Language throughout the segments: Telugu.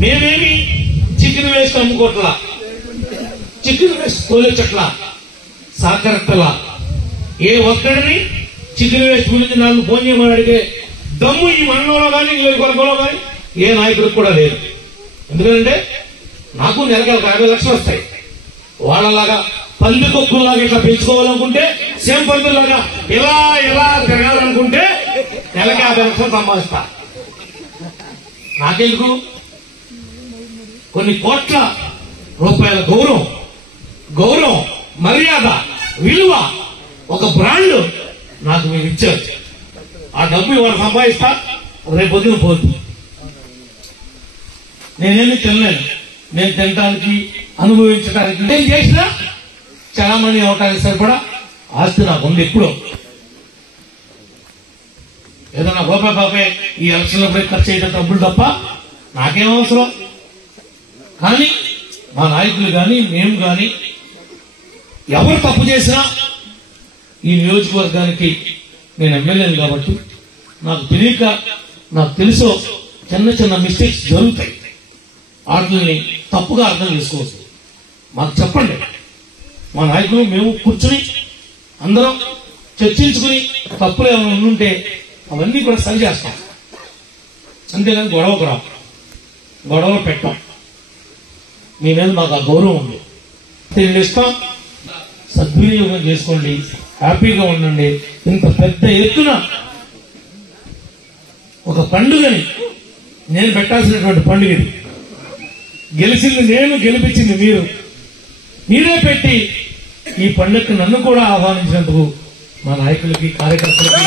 మేమేమి చికెన్ వేస్ట్ అమ్ముకోట్లా, చికెన్ వేస్ట్ తోలేచట్లా, సాకరట్టలా. ఏ ఒక్కడిని చికెన్ వేస్ట్ గురించి నాకు ఫోన్ చేయమని అడిగే దమ్ము ఈ మండలంలో కానీ ఇంకొక కొరకలో కానీ ఏ నాయకుడికి కూడా లేదు. ఎందుకంటే నాకు నెలకి 50 లక్షలు వస్తాయి. వాళ్ళలాగా పంది కొక్కుల్లాగా ఇట్లా పెంచుకోవాలనుకుంటే, సేమ్ పందులాగా ఇలా ఇలా తిరగాలనుకుంటే నెలకి 50 లక్షలు సంపాదిస్తా. నాకెందుకు? కొన్ని కోట్ల రూపాయల గౌరవం, మర్యాద, విలువ, ఒక బ్రాండ్ నాకు మీరు ఇచ్చారు. ఆ డబ్బు ఇవాళ సంపాదిస్తా, రేపు పొద్దున పోదు. నేనేమి తినలేను. నేను తినడానికి, అనుభవించడానికి, నేను చేసినా చలామణి అవటానికి సరిపడా ఆస్తి నాకు ఉంది. ఎప్పుడో ఏదన్నా బాబాయ్ ఈ ఎలక్షన్లపై ఖర్చు చేయడం డబ్బులు తప్ప నాకేం అవసరం. కానీ మా నాయకులు కానీ మేము కానీ ఎవరు తప్పు చేసినా ఈ నియోజకవర్గానికి నేను ఎమ్మెల్యేని కాబట్టి నాకు తెలియక, నాకు తెలుసో చిన్న చిన్న మిస్టేక్స్ జరుగుతాయి. వాటిని తప్పుగా అర్థం చేసుకోవచ్చు. మాకు చెప్పండి. మా నాయకులు మేము కూర్చుని అందరం చర్చించుకుని తప్పులు ఏమైనా ఉండుంటే అవన్నీ కూడా సరి చేస్తాం. అంతేగాని గొడవలు పెట్టాం. మీ మీద మాకు ఆ గౌరవం ఉంది. దీన్ని ఇస్తాం, సద్వినియోగం చేసుకోండి, హ్యాపీగా ఉండండి. ఇంత పెద్ద ఎత్తున ఒక పండుగని, నేను పెట్టాల్సినటువంటి పండుగని, గెలిచింది నేను, గెలిపించింది మీరు, మీరే పెట్టి ఈ పండుగకి నన్ను కూడా ఆహ్వానించినందుకు మా నాయకులకి, కార్యకర్తలకి,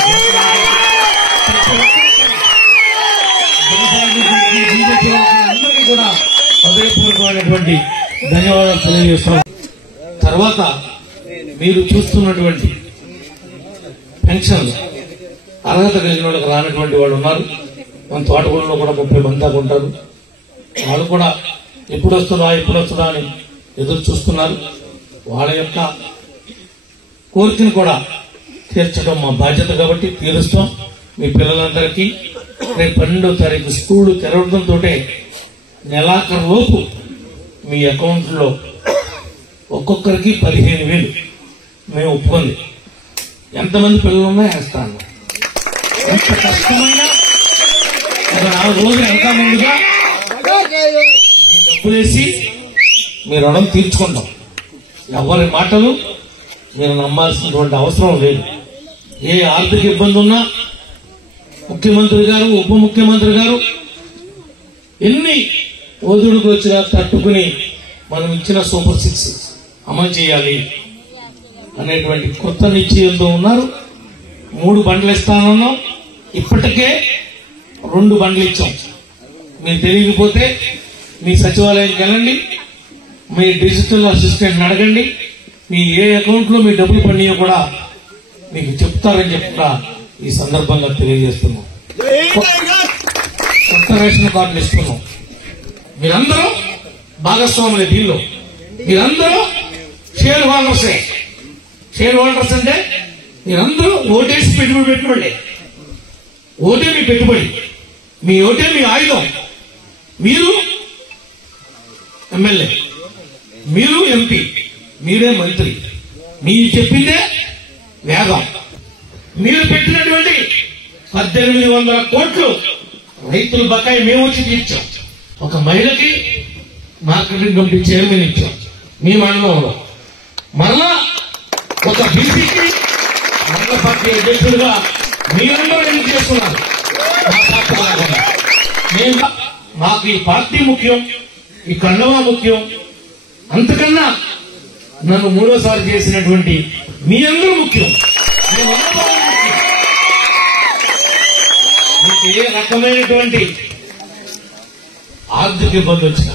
అందరికీ కూడా హృదయపూర్వకమైనటువంటి ధన్యవాదాలు తెలియజేస్తున్నాం. తర్వాత మీరు చూస్తున్నటువంటి పెన్షన్లు అర్హత కలిగిన వాళ్ళకి రానటువంటి వాళ్ళు ఉన్నారు. మన తోటగూడలో కూడా 30 మంది దాకా ఉంటారు. వాళ్ళు కూడా ఎప్పుడు వస్తుందా అని ఎదురు చూస్తున్నారు. వాళ్ళ యొక్క కోరికను కూడా తీర్చడం మా బాధ్యత కాబట్టి తీరుస్తాం. మీ పిల్లలందరికీ రేపు 12వ తారీఖు స్కూళ్లు తెరవడంతో నెలాఖరు లోపు మీ అకౌంట్లో ఒక్కొక్కరికి 15,000 మేము ఒప్పుకుంది. ఎంతమంది పిల్లలు ఉన్నాయో వేస్తాను. ఎంత కష్టమైనా ఒక 4 రోజులు ఎంత ముందుగా మీ డబ్బులేసి మీ రుణం తీర్చుకుంటాం. ఎవరి మాటలు మీరు నమ్మాల్సినటువంటి అవసరం లేదు. ఏ ఆర్థిక ఇబ్బంది ఉన్నా ముఖ్యమంత్రి గారు, ఉప ముఖ్యమంత్రి గారు ఎన్ని ఒదుడుకు వచ్చినా తట్టుకుని మనం ఇచ్చిన సూపర్ 6 అమలు చేయాలి అనేటువంటి కొత్త నిశ్చయంతో ఉన్నారు. 3 బండ్లు ఇస్తానన్నాం. ఇప్పటికే 2 బండ్లు ఇచ్చాం. మీకు తెలియకపోతే మీ సచివాలయానికి వెళ్ళండి, మీ డిజిటల్ అసిస్టెంట్ అడగండి. మీ ఏ అకౌంట్ లో మీ డబ్బులు పడినాయో కూడా మీకు చెప్తారని చెప్తా ఈ సందర్భంగా తెలియజేస్తున్నాం. కొత్త రేషన్ కార్డులు ఇస్తున్నాం. మీరందరూ భాగస్వాములే. దీనిలో మీరందరూ షేర్ హోల్డర్సే. షేర్ హోల్డర్స్ అంటే మీరందరూ ఓటేసి పెట్టుబడి. ఓటే మీ పెట్టుబడి, మీ ఓటే మీ ఆయుధం. మీరు ఎమ్మెల్యే, మీరు ఎంపీ, మీరే మంత్రి. మీరు చెప్పిందే వేగం. మీరు పెట్టినటువంటి 1800 కోట్లు రైతుల బకాయి మేము వచ్చి తీర్చాం. ఒక మహిళకి మార్కెటింగ్ కమిటీ చైర్మన్ ఇచ్చాం మీ మండలంలో. మరలా ఒక బీసీకి మండల పార్టీ అధ్యక్షుడిగా మీరందరూ ఎన్నిక చేస్తున్నారు. మాకు ఈ పార్టీ ముఖ్యం, ఈ కండవా ముఖ్యం. అంతకన్నా నన్ను 3వసారి చేసినటువంటి మీ అందరూ ముఖ్యం. మీకు ఏ రకమైనటువంటి ఆర్థిక ఇబ్బంది వచ్చినా,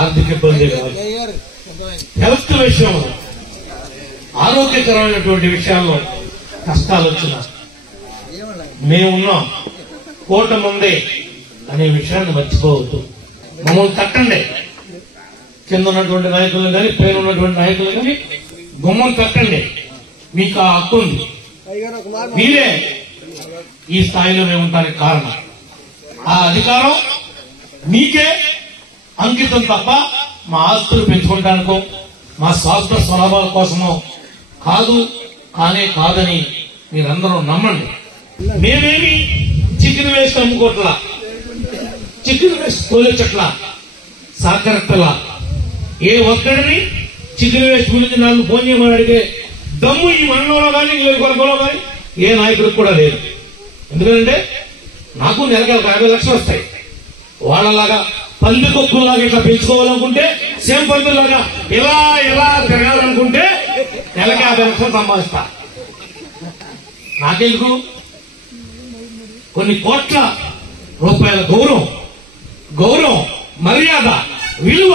ఆర్థిక ఇబ్బంది కాదు, హెల్త్ విషయంలో, ఆరోగ్యకరమైనటువంటి విషయాల్లో కష్టాలు వచ్చినా మేమున్నాం. కూటమి అనే విషయాన్ని మర్చిపోవద్దు. మమ్మల్ని తట్టండి. కింద ఉన్నటువంటి నాయకులను కానీ, పైన ఉన్నటువంటి నాయకులు కానీ గుమ్మం తట్టండి. మీకు ఆ హక్కు ఉంది. మీరే ఈ స్థాయిలో మేము ఉండడానికి కారణం. ఆ అధికారం మీకే అంకితం తప్ప మా ఆస్తులు పెంచుకోవడానికో మా స్వార్థ స్వలాభాల కోసమో కాదు, కాదని మీరందరూ నమ్మండి. మేమేమి చికెన్ వేస్ట్ అమ్ముకోట్లా, చికెన్ వేస్ట్ తోలేచట్లా, సాకరట్టలా. ఏ ఒక్కడిని చికెన్ వేస్ట్ గురించి నన్ను ఫోన్ చేయమని అడిగే దమ్ము ఈ మండలంలో కానీ కొనలో కానీ ఏ నాయకుడికి కూడా లేదు. ఎందుకంటే నాకు నెలకి 50 లక్షలు వస్తాయి. వాళ్ళలాగా పంది కొక్కుల్లాగా ఇట్లా పెంచుకోవాలనుకుంటే, సేమ్ పందులాగా ఇలా తిరగాలనుకుంటే నెలకి 50 లక్షలు సంపాదిస్తా. నాకెందుకు? కొన్ని కోట్ల రూపాయల గౌరవం, మర్యాద, విలువ,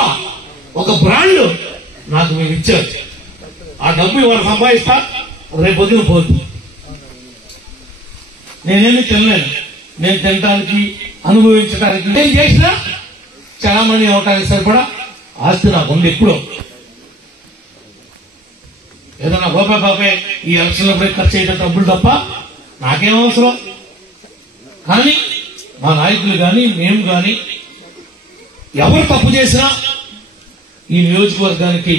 ఒక బ్రాండ్ నాకు మీరు ఇచ్చారు. ఆ డబ్బు ఇవాళ సంపాదిస్తా, రేపు పొద్దున పోదు. నేనేమి తినలేను. నేను తినడానికి, అనుభవించడానికి, నేను చేసినా చలామణి అవటానికి సరిపడా ఆస్తి నాకు ఉంది. ఎప్పుడో ఏదో నా బాబాయ్ ఈ ఎలక్షన్లపై ఖర్చు చేయడం డబ్బులు తప్ప నాకేం అవసరం. కానీ మా నాయకులు కానీ మేము కానీ ఎవరు తప్పు చేసినా ఈ నియోజకవర్గానికి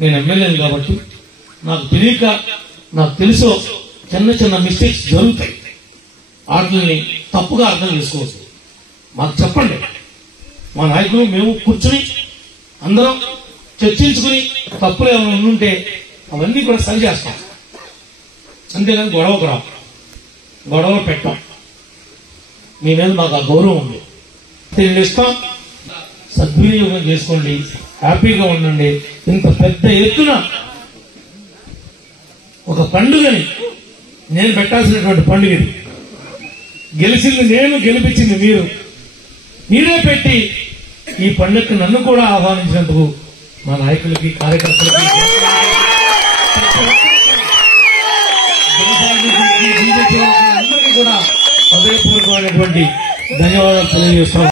నేను ఎమ్మెల్యేని కాబట్టి నాకు తెలియక, నాకు తెలుసో చిన్న మిస్టేక్స్ జరుగుతాయి. వాటిని తప్పుగా అర్థం చేసుకోవచ్చు. మాకు చెప్పండి. మా నాయకులు మేము కూర్చుని అందరం చర్చించుకుని తప్పులు ఏమైనా ఉంటే అవన్నీ కూడా సరి చేస్తాం. అంతేగాని గొడవలు పెట్టాం. మీ మీద మాకు ఆ గౌరవం ఉంది. దీన్ని ఇస్తాం, సద్వినియోగం చేసుకోండి, హ్యాపీగా ఉండండి. ఇంత పెద్ద ఎత్తున ఒక పండుగని నేను పెట్టాల్సినటువంటి పండుగని గెలిచింది నేను, గెలిపించింది మీరు. మీరే పెట్టి ఈ పండుగకి నన్ను కూడా ఆహ్వానించినందుకు మా నాయకులకి, కార్యకర్తలకి, అందరికీ కూడా హృదయపూర్వకమైనటువంటి ధన్యవాదాలు తెలియజేస్తాం.